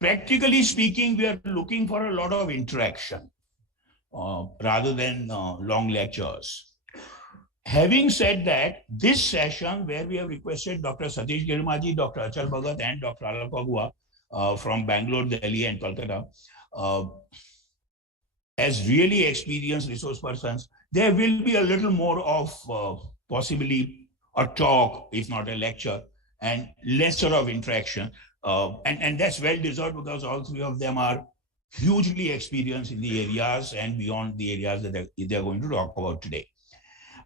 Practically speaking, we are looking for a lot of interaction rather than long lectures. Having said that, this session where we have requested Dr. Satish Girmaji, Dr. Achal Bhagat, and Dr. Alok Agua from Bangalore, Delhi, and Kolkata, as really experienced resource persons, there will be a little more of possibly a talk, if not a lecture, and lesser of interaction. And that's well deserved because all three of them are hugely experienced in the areas and beyond the areas that they're going to talk about today.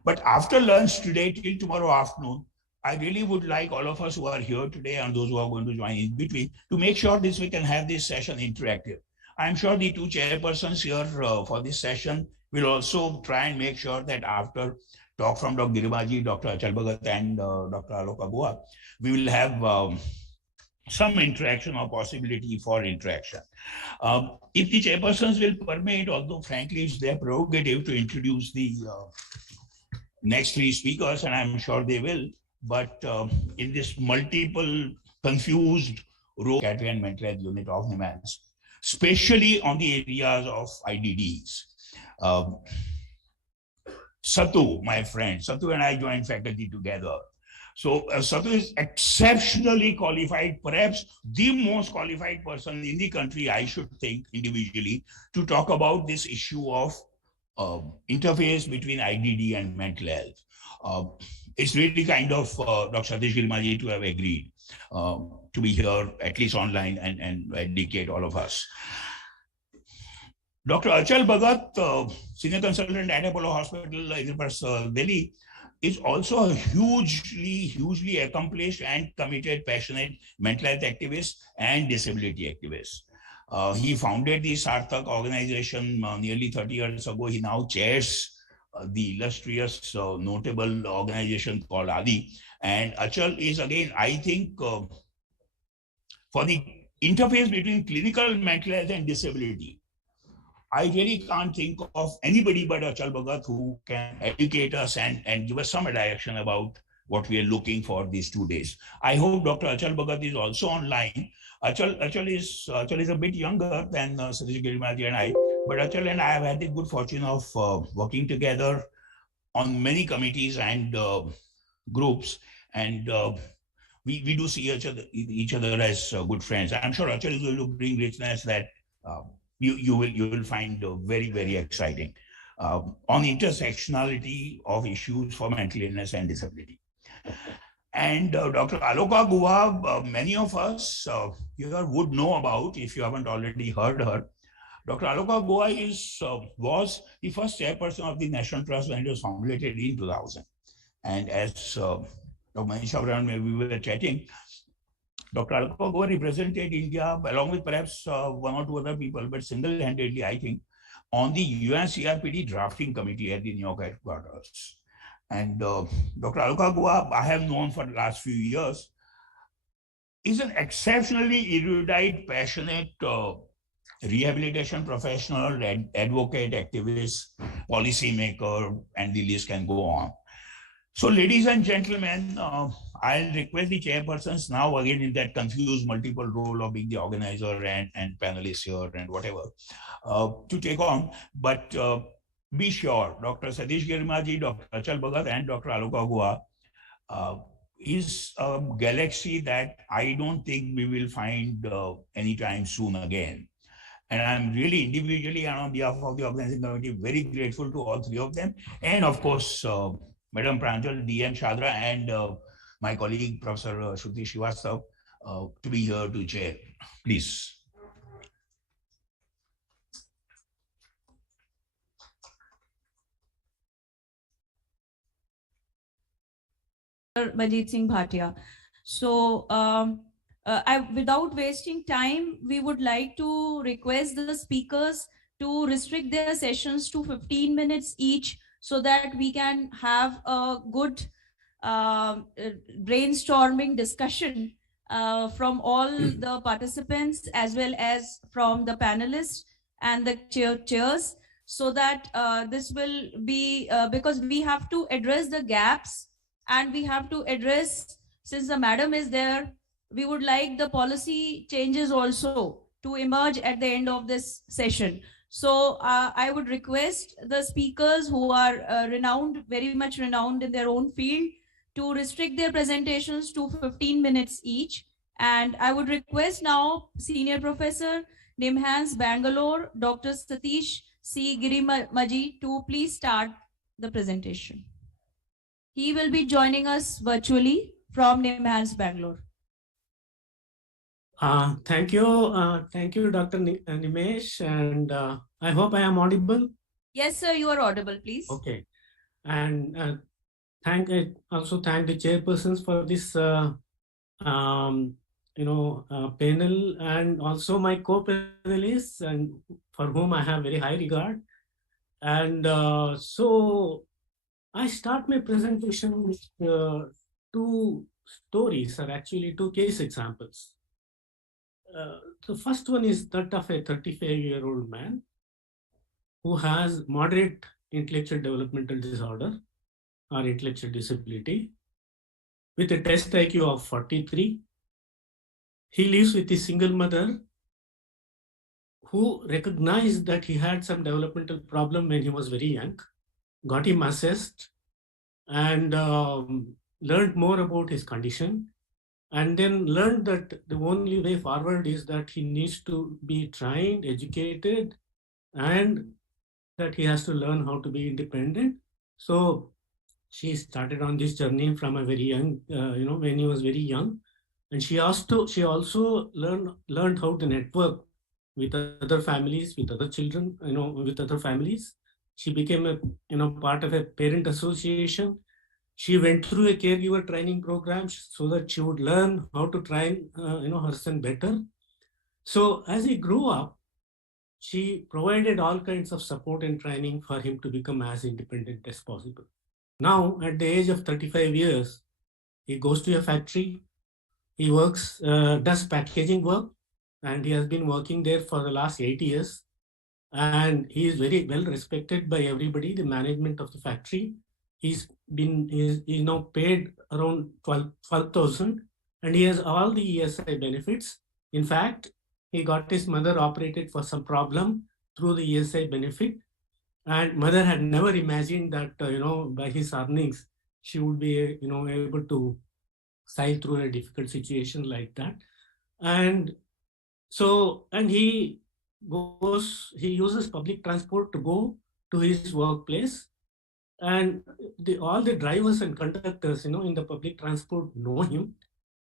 But after lunch today till tomorrow afternoon, I really would like all of us who are here today and those who are going to join in between to make sure this we can have this session interactive. I'm sure the two chairpersons here for this session will also try and make sure that after talk from Dr. Girmaji, Dr. Achal Bhagat, and Dr. Alok Agua, we will have some interaction or possibility for interaction. If the chairpersons will permit, although frankly it's their prerogative to introduce the next three speakers, and I'm sure they will, but in this multiple confused role psychiatry and mental health unit of NSMH, especially on the areas of IDDs. Satu, my friend, Satu and I joined faculty together. So Satu is exceptionally qualified, perhaps the most qualified person in the country, I should think individually, to talk about this issue of interface between IDD and mental health. It's really kind of Dr. Satish Girmaji to have agreed to be here, at least online, and educate all of us. Dr. Achal Bhagat, Senior Consultant at Apollo Hospital, Delhi, is also a hugely accomplished and committed, passionate mental health activist and disability activist. He founded the Sarthak organization nearly 30 years ago. He now chairs the illustrious, notable organization called ADI. And Achal is, again, I think, for the interface between clinical mental health and disability, I really can't think of anybody but Achal Bhagat who can educate us and give us some direction about what we are looking for these 2 days. I hope Dr. Achal Bhagat is also online. Achal is a bit younger than Satish Girmaji and I, but Achal and I have had the good fortune of working together on many committees and groups, and we do see each other as good friends. I'm sure Achal is going to bring richness that you will find very exciting on intersectionality of issues for mental illness and disability. And Dr. Alok Agua, many of us here would know about, if you haven't already heard her. Dr. Alok Agua was the first chairperson of the National Trust when it was formulated in 2000. And as Dr. Manish Abraham, we were chatting, Dr. Alok Agua represented India along with perhaps one or two other people, but single-handedly, I think, on the UNCRPD drafting committee at the New York headquarters. And Dr. Alok Agua, I have known for the last few years, is an exceptionally erudite, passionate rehabilitation professional, advocate, activist, policymaker, and the list can go on. So, ladies and gentlemen, I'll request the chairpersons now, again in that confused multiple role of being the organizer and panelists here and whatever, to take on. But be sure, Dr. Satish Girmaji, Dr. Achal Bhagat, and Dr. Alok Agua is a galaxy that I don't think we will find anytime soon again. And I'm really individually and on behalf of the Organizing Committee very grateful to all three of them. And of course, Madam Pranjal, D.M. Shadra, and my colleague, Professor Shruti Srivastav, to be here to chair. Please. Baljeet Singh Bhatia. So, without wasting time, we would like to request the speakers to restrict their sessions to 15 minutes each so that we can have a good brainstorming discussion from all the participants as well as from the panelists and the chairs, so that this will be, because we have to address the gaps and we have to address, since the madam is there, we would like the policy changes also to emerge at the end of this session. So I would request the speakers who are renowned, very much renowned in their own field, to restrict their presentations to 15 minutes each. And I would request now Senior Professor NIMHANS Bangalore, Dr. Satish C. Girimaji, to please start the presentation. He will be joining us virtually from NIMHANS Bangalore. Thank you, Dr. Nimesh, and I hope I am audible. Yes, sir, you are audible, please. Okay, and also thank the chairpersons for this panel, and also my co-panelists, and for whom I have very high regard. And so I start my presentation with two stories, or actually two case examples. The first one is that of a 35-year-old man who has moderate intellectual developmental disorder or intellectual disability with a test IQ of 43. He lives with his single mother who recognized that he had some developmental problem when he was very young, got him assessed, and learned more about his condition, and then learned that the only way forward is that he needs to be trained, educated, and that he has to learn how to be independent. So she started on this journey from a very young, when he was very young. And she also learned how to network with other families, with other children, with other families. She became part of a parent association. She went through a caregiver training program so that she would learn how to train, her son better. So as he grew up, she provided all kinds of support and training for him to become as independent as possible. Now, at the age of 35 years, he goes to a factory. He works, does packaging work, and he has been working there for the last 8 years. And he is very well respected by everybody, the management of the factory. He's now paid around 12,000, and he has all the ESI benefits. In fact, he got his mother operated for some problem through the ESI benefit, and mother had never imagined that by his earnings she would be able to sail through a difficult situation like that. And so, and he uses public transport to go to his workplace, and all the drivers and conductors in the public transport know him.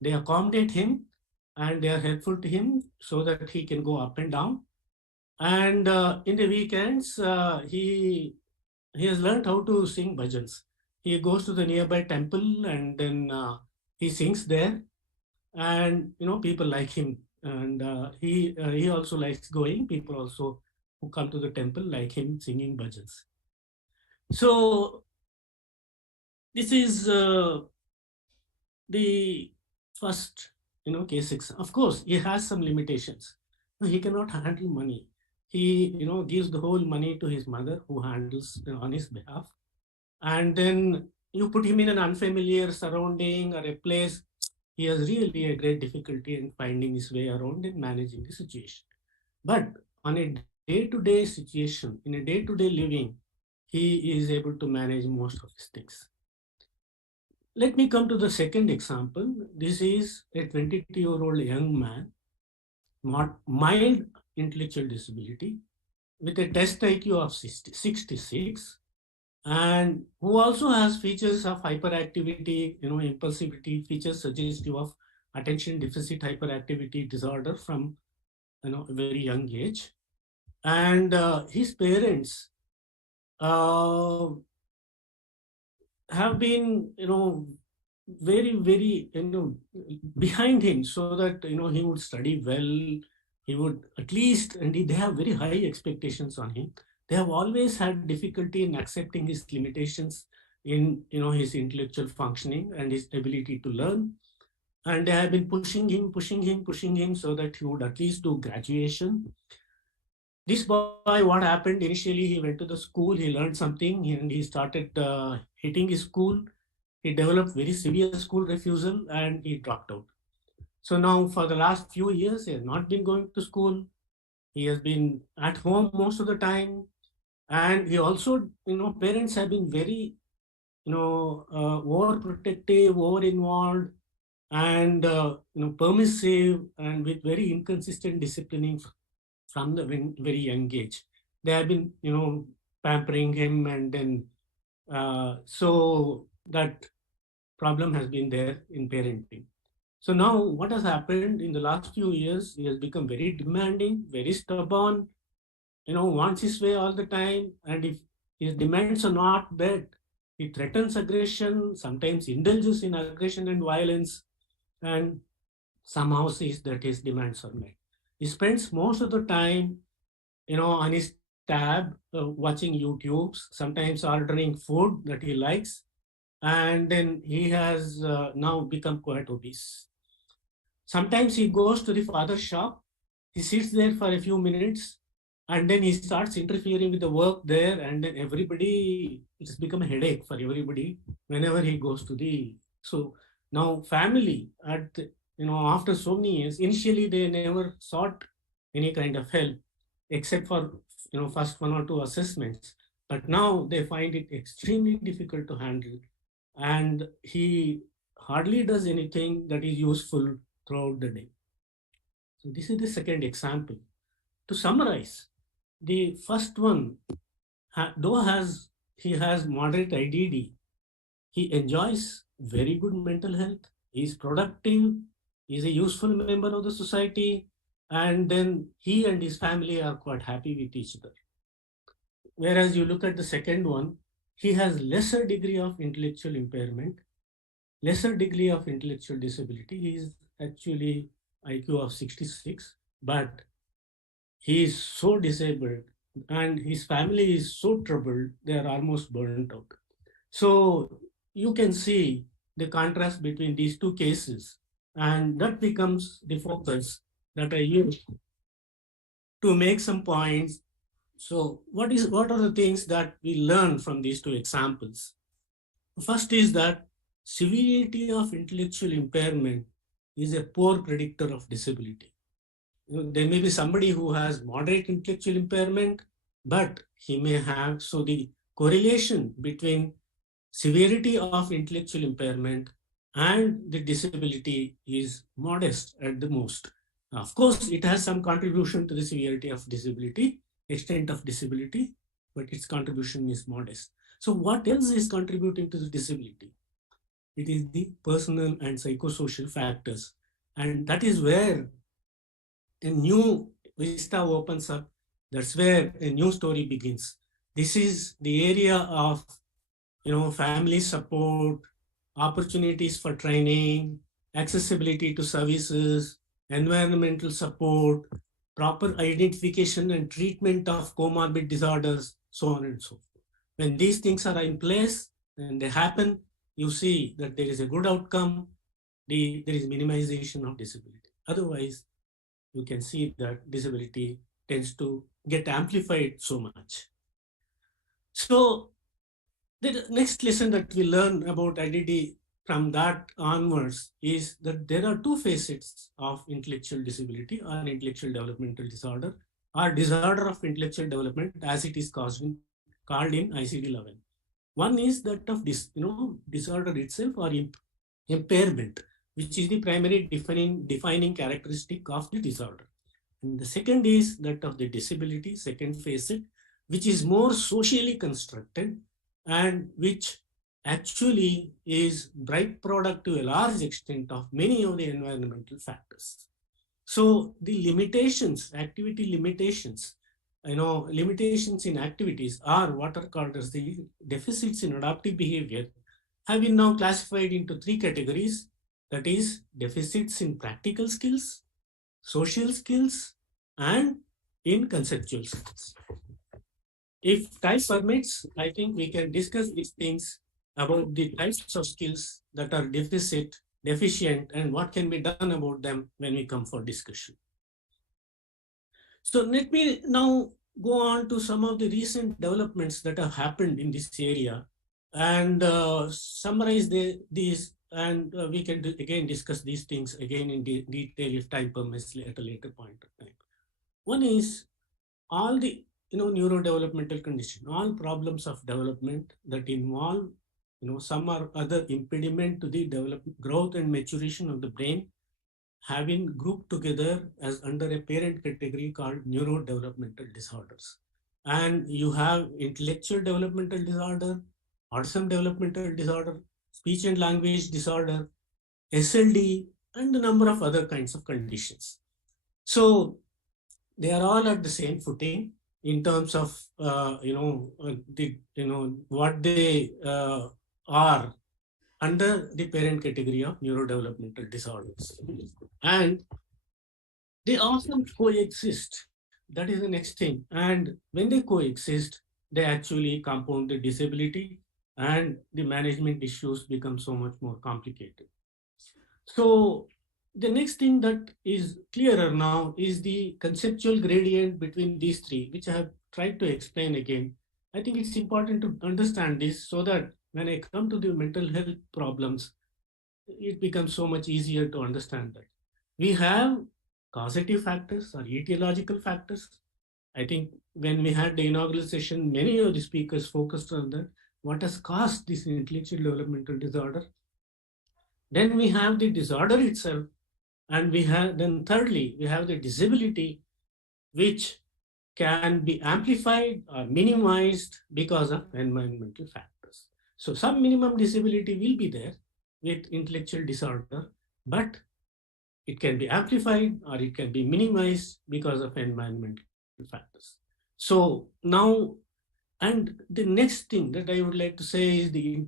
They accommodate him and they are helpful to him so that he can go up and down. And in the weekends, he has learned how to sing bhajans. He goes to the nearby temple and then he sings there, and people like him. And he also likes going. People also who come to the temple like him singing bhajans. So this is the first case. Of course, he has some limitations. He cannot handle money. He gives the whole money to his mother, who handles on his behalf. And then you put him in an unfamiliar surrounding or a place, he has really a great difficulty in finding his way around and managing the situation. But on a day-to-day situation, in a day-to-day living, he is able to manage most of these things. Let me come to the second example. This is a 22-year-old young man, mild intellectual disability, with a test IQ of 66, and who also has features of hyperactivity, impulsivity, features suggestive of attention deficit hyperactivity disorder from a very young age. And his parents have been very, very behind him, so that he would study well. He would at least, and they have very high expectations on him. They have always had difficulty in accepting his limitations in his intellectual functioning and his ability to learn. And they have been pushing him so that he would at least do graduation. This boy, what happened initially, he went to the school, he learned something, and he started hitting his school. He developed very severe school refusal and he dropped out. So now for the last few years, he has not been going to school. He has been at home most of the time. And he also, parents have been very, overprotective, over-involved, and, permissive, and with very inconsistent disciplining from the very young age. They have been, pampering him, and then, so that problem has been there in parenting. So now what has happened in the last few years, he has become very demanding, very stubborn, wants his way all the time. And if his demands are not met, he threatens aggression, sometimes indulges in aggression and violence, and somehow sees that his demands are met. He spends most of the time, on his tab, watching YouTubes, sometimes ordering food that he likes, and then he has now become quite obese. Sometimes he goes to the father's shop, he sits there for a few minutes, and then he starts interfering with the work there, and then it's become a headache for everybody whenever he goes to the. So now family, after so many years, initially they never sought any kind of help except for, first one or two assessments. But now they find it extremely difficult to handle, and he hardly does anything that is useful throughout the day. So this is the second example. To summarize, the first one, though he has moderate IDD, he enjoys very good mental health, he is productive, he is a useful member of the society, and then he and his family are quite happy with each other. Whereas you look at the second one, he has lesser degree of intellectual impairment, lesser degree of intellectual disability. He is actually IQ of 66, but he is so disabled and his family is so troubled, they are almost burnt out. So you can see the contrast between these two cases, and that becomes the focus that I use to make some points. So what are the things that we learn from these two examples? First is that severity of intellectual impairment is a poor predictor of disability. There may be somebody who has moderate intellectual impairment, but he may have, so the correlation between severity of intellectual impairment and the disability is modest at the most. Of course, it has some contribution to the severity of disability, extent of disability, but its contribution is modest. So what else is contributing to the disability? It is the personal and psychosocial factors. And that is where a new vista opens up. That's where a new story begins. This is the area of, family support, opportunities for training, accessibility to services, environmental support, proper identification and treatment of comorbid disorders, so on and so forth. When these things are in place and they happen, you see that there is a good outcome, there is minimization of disability. Otherwise, you can see that disability tends to get amplified so much. So the next lesson that we learn about IDD from that onwards is that there are two facets of intellectual disability or intellectual developmental disorder or disorder of intellectual development as it is called in ICD-11. One is that of disorder itself or impairment, which is the primary defining characteristic of the disorder. And the second is that of the disability, second facet, which is more socially constructed and which actually is byproduct to a large extent of many of the environmental factors. So the limitations, activity limitations, limitations in activities are what are called as the deficits in adaptive behavior have been now classified into three categories. That is deficits in practical skills, social skills, and in conceptual skills. If time permits, I think we can discuss these things about the types of skills that are deficient, and what can be done about them when we come for discussion. So let me now go on to some of the recent developments that have happened in this area and summarize these and we can again discuss these things again in detail if time permits at a later point of time. One is all the neurodevelopmental condition, all problems of development that involve some or other impediment to the growth and maturation of the brain have been grouped together as under a parent category called neurodevelopmental disorders. And you have intellectual developmental disorder, autism developmental disorder, speech and language disorder, SLD, and a number of other kinds of conditions. So they are all at the same footing in terms of what they are under the parent category of neurodevelopmental disorders, and they often coexist. That is the next thing. And when they coexist, they actually compound the disability, and the management issues become so much more complicated. So the next thing that is clearer now is the conceptual gradient between these three, which I have tried to explain again. I think it's important to understand this so that when I come to the mental health problems, it becomes so much easier to understand that. We have causative factors or etiological factors. I think when we had the inaugural session, many of the speakers focused on that. What has caused this intellectual developmental disorder? Then we have the disorder itself, and we have then thirdly, we have the disability, which can be amplified or minimized because of environmental factors. So some minimum disability will be there with intellectual disorder, but it can be amplified or it can be minimized because of environmental factors. So now, and the next thing that I would like to say is the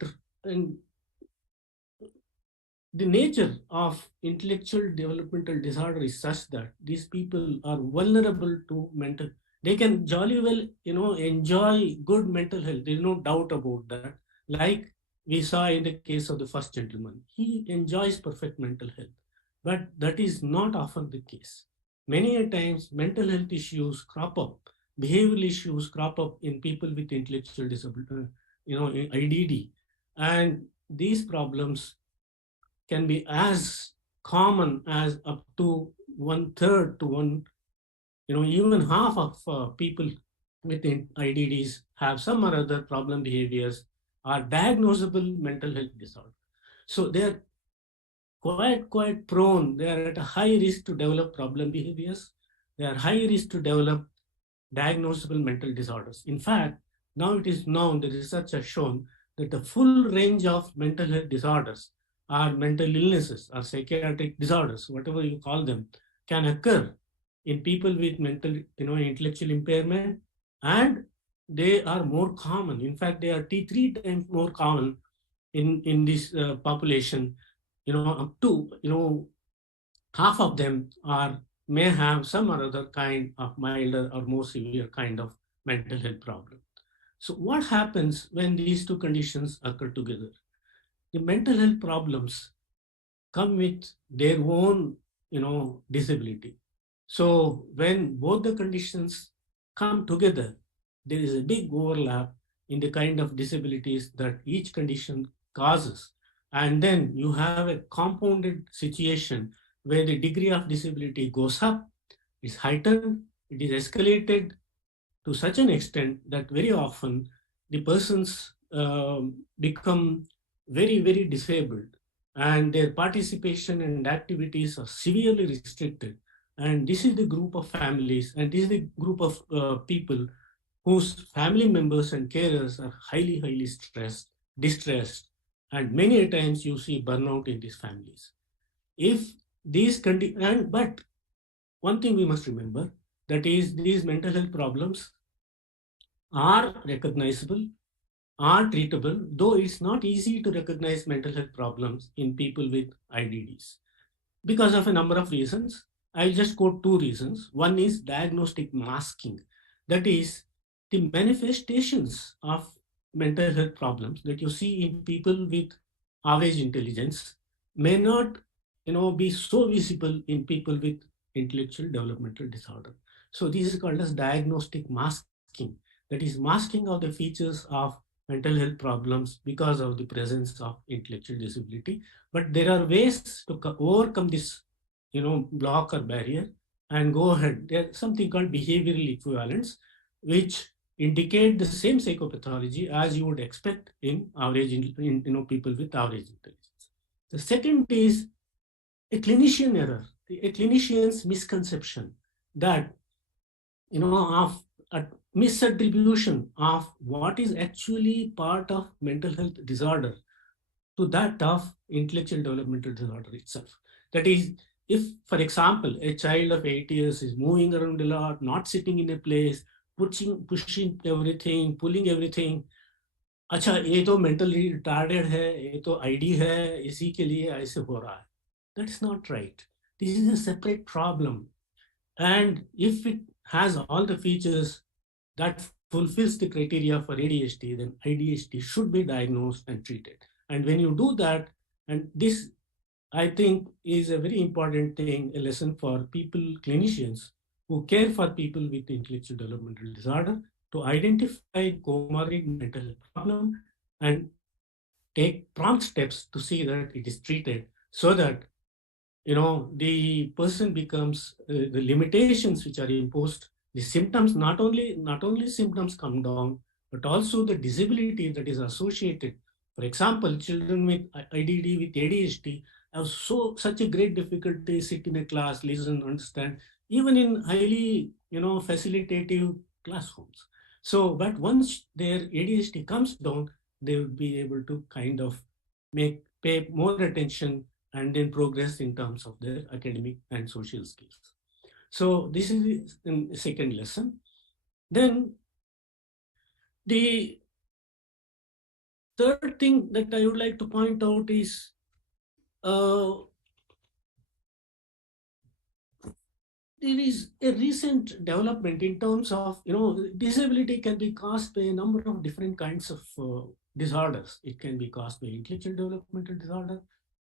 nature of intellectual developmental disorder is such that these people are vulnerable to mental. They can jolly well, enjoy good mental health. There's no doubt about that. Like we saw in the case of the first gentleman, he enjoys perfect mental health, but that is not often the case. Many a times, mental health issues crop up, behavioral issues crop up in people with intellectual disability, IDD, and these problems can be as common as up to 1/3 to even half of people with IDDs have some or other problem behaviors or diagnosable mental health disorder. So they're quite prone. They are at a high risk to develop problem behaviors. They are high risk to develop diagnosable mental disorders. In fact, now it is known, the research has shown that the full range of mental health disorders or mental illnesses or psychiatric disorders, whatever you call them, can occur in people with mental, intellectual impairment, and they are more common. In fact, they are 3 times more common in this population. Up to half of them may have some or other kind of milder or more severe kind of mental health problem. So what happens when these two conditions occur together? The mental health problems come with their own, disability. So when both the conditions come together, there is a big overlap in the kind of disabilities that each condition causes. And then you have a compounded situation where the degree of disability goes up, is heightened, it is escalated to such an extent that very often the persons become very disabled, and their participation and activities are severely restricted. And this is the group of families, and this is the group of people whose family members and carers are highly stressed, distressed, and many times you see burnout in these families. If these but one thing we must remember, that is these mental health problems are recognizable, are treatable, though it's not easy to recognize mental health problems in people with IDDs because of a number of reasons. I'll just quote 2 reasons. One is diagnostic masking. That is, the manifestations of mental health problems that you see in people with average intelligence may not, be so visible in people with intellectual developmental disorder. So this is called as diagnostic masking. That is masking of the features of mental health problems because of the presence of intellectual disability. But there are ways to overcome this, block or barrier and go ahead. There's something called behavioral equivalence, which indicate the same psychopathology as you would expect in average, people with average intelligence. The second is a clinician error, a clinician's misconception that, of a misattribution of what is actually part of mental health disorder to that of intellectual developmental disorder itself. That is, if, for example, a child of 8 years is moving around a lot, not sitting in a place, pushing everything, pulling everything, अच्छा ये तो mentally retarded है, ये तो ID है, इसी के लिए ऐसे हो रहा है. That's not right. This is a separate problem. And if it has all the features that fulfills the criteria for ADHD, then ADHD should be diagnosed and treated. And when you do that, and this I think is a very important thing, a lesson for people, clinicians who care for people with intellectual developmental disorder, to identify comorbid mental health problem and take prompt steps to see that it is treated so that the person becomes the limitations which are imposed, the symptoms, not only symptoms come down, but also the disability that is associated. For example, children with IDD, with ADHD have such a great difficulty sit in a class, listen, understand, even in highly facilitative classrooms. So but once their ADHD comes down, they will be able to kind of pay more attention and then progress in terms of their academic and social skills. So this is the second lesson. Then the third thing that I would like to point out is there is a recent development in terms of, disability can be caused by a number of different kinds of disorders. It can be caused by intellectual developmental disorder.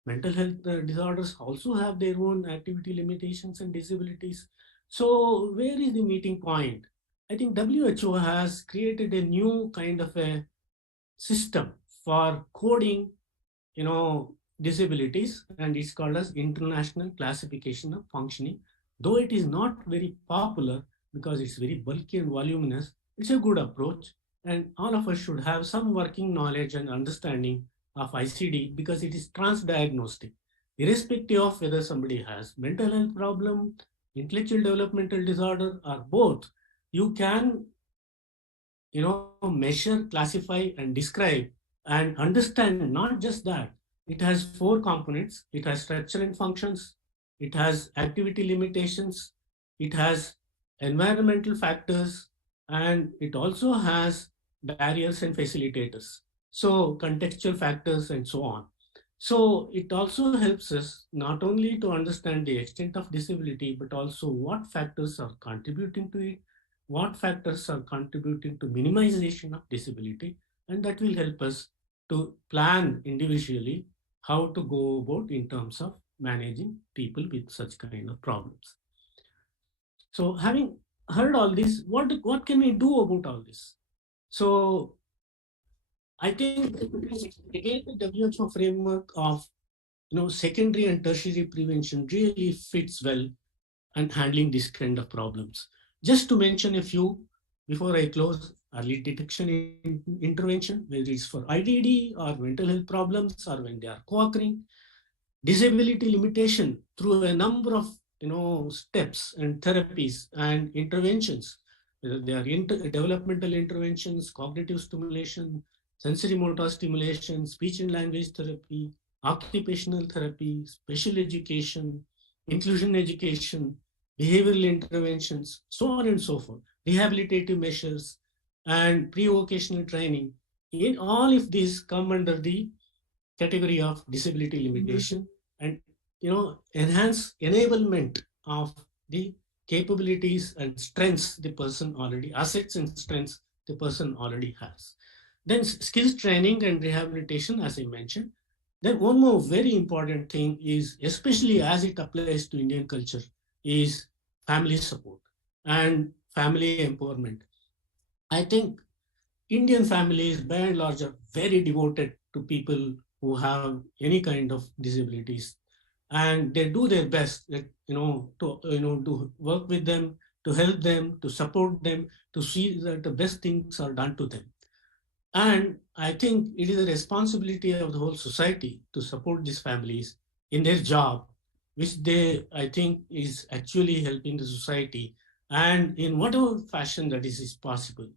Mental health disorders also have their own activity limitations and disabilities. So where is the meeting point? I think WHO has created a new kind of a system for coding, disabilities, and it's called as International Classification of Functioning. Though it is not very popular because it's very bulky and voluminous, it's a good approach. And all of us should have some working knowledge and understanding of ICD because it is transdiagnostic. Irrespective of whether somebody has mental health problem, intellectual developmental disorder, or both, you can measure, classify, and describe and understand. Not just that, it has four components. It has structure and functions, it has activity limitations, it has environmental factors, and it also has barriers and facilitators, so contextual factors and so on. So it also helps us not only to understand the extent of disability, but also what factors are contributing to it, what factors are contributing to minimization of disability, and that will help us to plan individually how to go about in terms of managing people with such kind of problems. So having heard all this, what can we do about all this? So I think again the WHO framework of secondary and tertiary prevention really fits well and handling this kind of problems. Just to mention a few before I close: early detection intervention, whether it's for IDD or mental health problems or when they are co-occurring; disability limitation through a number of steps and therapies and interventions, whether they are developmental interventions, cognitive stimulation, sensory motor stimulation, speech and language therapy, occupational therapy, special education, inclusion education, behavioral interventions, so on and so forth, rehabilitative measures, and pre-vocational training. In all of these come under the category of disability limitation, and enhance enablement of the capabilities and strengths the person already, assets and strengths the person already has. Then skills training and rehabilitation, as I mentioned. Then one more very important thing is, especially as it applies to Indian culture, is family support and family empowerment. I think Indian families, by and large, are very devoted to people who have any kind of disabilities, and they do their best, to work with them, to help them, to support them, to see that the best things are done to them. And I think it is a responsibility of the whole society to support these families in their job, which they, I think, is actually helping the society, and in whatever fashion that is possible,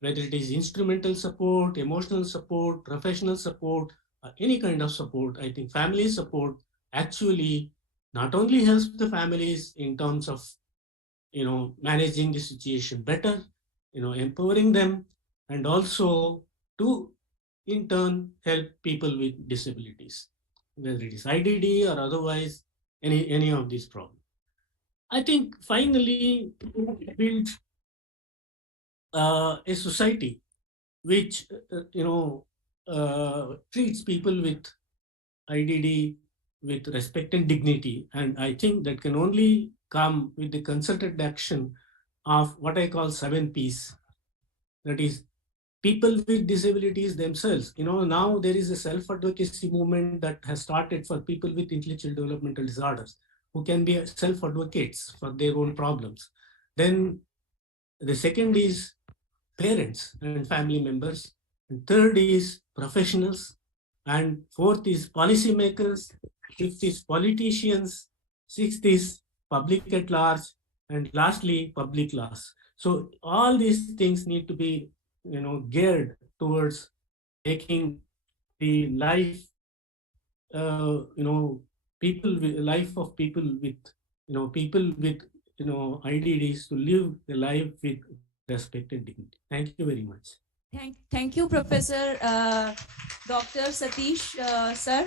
whether it is instrumental support, emotional support, professional support, any kind of support. I think family support actually not only helps the families in terms of managing the situation better, empowering them, and also to in turn help people with disabilities, whether it is IDD or otherwise any of these problems. I think finally build a society which treats people with IDD with respect and dignity, and I think that can only come with the concerted action of what I call 7 Ps. That is, people with disabilities themselves. Now there is a self-advocacy movement that has started for people with intellectual developmental disorders who can be self-advocates for their own problems. Then the second is parents and family members. And third is professionals. And fourth is policymakers. Fifth is politicians. Sixth is public at large. And lastly, public laws. So all these things need to be geared towards making the life, people with life of people with, IDDs to live the life with respect and dignity. Thank you very much. Thank you, Professor Dr. Satish, sir.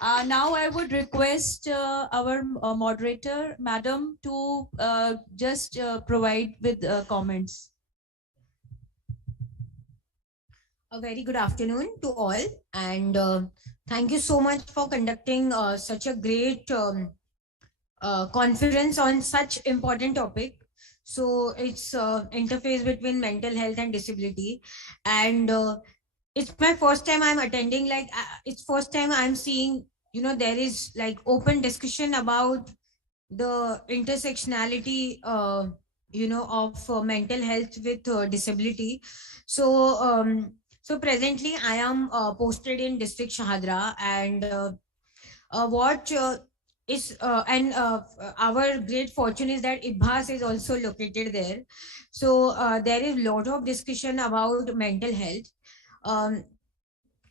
Now I would request our moderator, Madam, to just provide with comments. A very good afternoon to all, and thank you so much for conducting such a great conference on such important topic. So it's interface between mental health and disability, and it's my first time I'm attending. Like it's first time I'm seeing there is like open discussion about the intersectionality of mental health with disability. So presently I am posted in district Shahadra, and what is and our great fortune is that IBHAS is also located there. So there is a lot of discussion about mental health.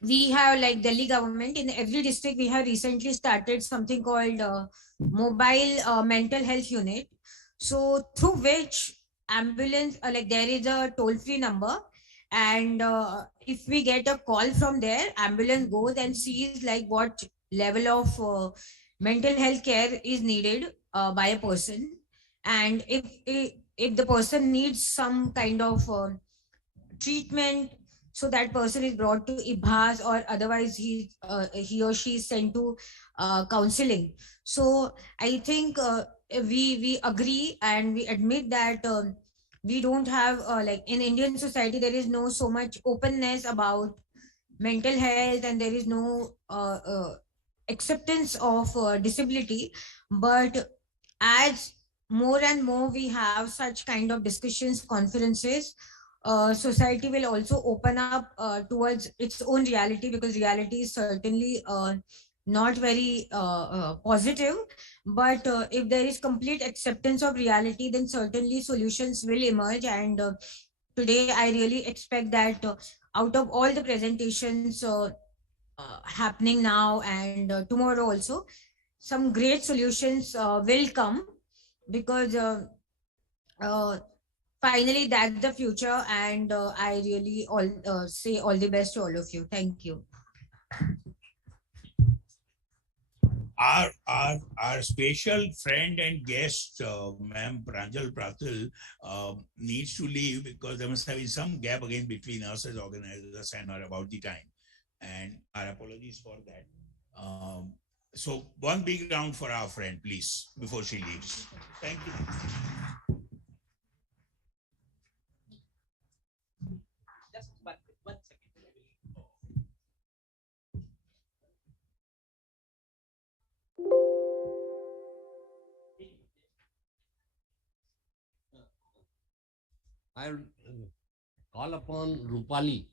We have like Delhi government, in every district we have recently started something called mobile mental health unit. So through which ambulance, like there is a toll-free number, and if we get a call from there, ambulance goes and sees like what level of mental health care is needed by a person, and if the person needs some kind of treatment, so that person is brought to IBHAS, or otherwise he or she is sent to counseling. So I think we agree and we admit that we don't have like in Indian society there is no so much openness about mental health, and there is no acceptance of disability. But as more and more we have such kind of discussions, conferences, society will also open up towards its own reality, because reality is certainly not very positive. But if there is complete acceptance of reality, then certainly solutions will emerge. And today I really expect that out of all the presentations happening now and tomorrow also, some great solutions will come, because finally that's the future. And I really say all the best to all of you. Thank you. Our special friend and guest, Ma'am Pranjal Pratil, needs to leave because there must have been some gap again between us as organizers and her about the time. And our apologies for that. So one big round for our friend, please, before she leaves. Thank you. Just one. I call upon Rupali.